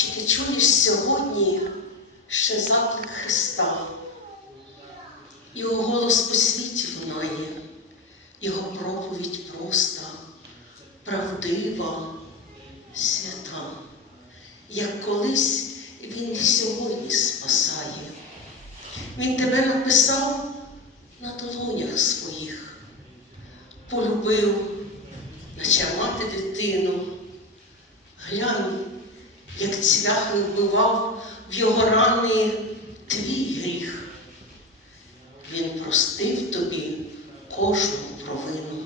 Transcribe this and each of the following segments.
Чи ти чуєш сьогодні ще заклик Христа? Його голос по світі лунає, Його проповідь проста, правдива, свята, як колись Він і сьогодні спасає. Він тебе написав на долонях своїх, полюбив, наче мати дитину. Глянь, як цвяхи вбивав в його рани твій гріх. Він простив тобі кожну провину.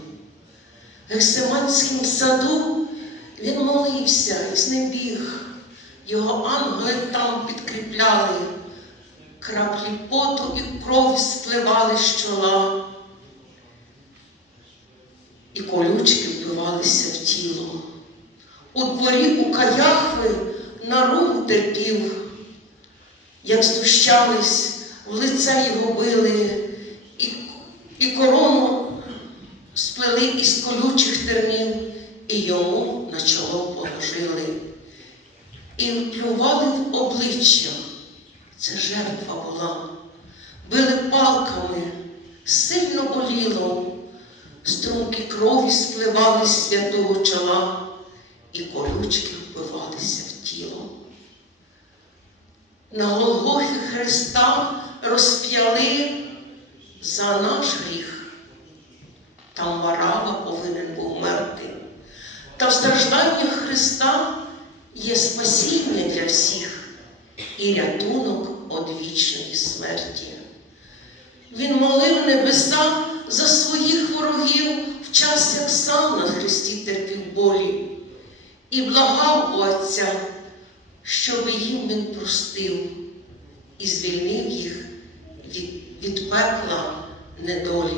В Гесиманському саду він молився і з ним біг. Його ангели там підкріпляли, краплі поту і крові спливали з чола, і колючки вбивалися в тіло. У дворі у Каяхви наругу терпів, як знущались, в лице його били, і, і корону сплели із колючих тернів, і йому на чоло положили, і плювали в обличчя. Це жертва була. Били палками, сильно боліло, струмки крові спливали з святого чола, і колючки вбивалися тіло. На Голгофі Христа розп'яли за наш гріх. Там Варава повинен був мерти. Та в стражданнях Христа є спасіння для всіх і рятунок від вічної смерті. Він молив небеса за своїх ворогів в час, як сам на Христі терпів болі, і благав Отця, щоб їм він простив і звільнив їх від, від пекла недолі.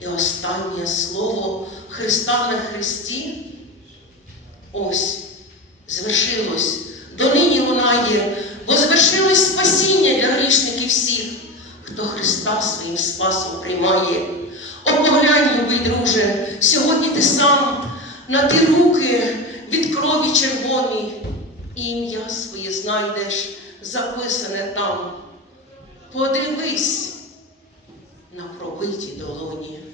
І останнє слово Христа на Христі ось звершилось, донині лунає, бо звершилось спасіння для грішників всіх, хто Христа своїм спасом приймає. О, поглянь, любий друже, сьогодні ти сам на ті руки від крові червоні, ім'я своє знайдеш записане там. Подивись на пробиті долоні.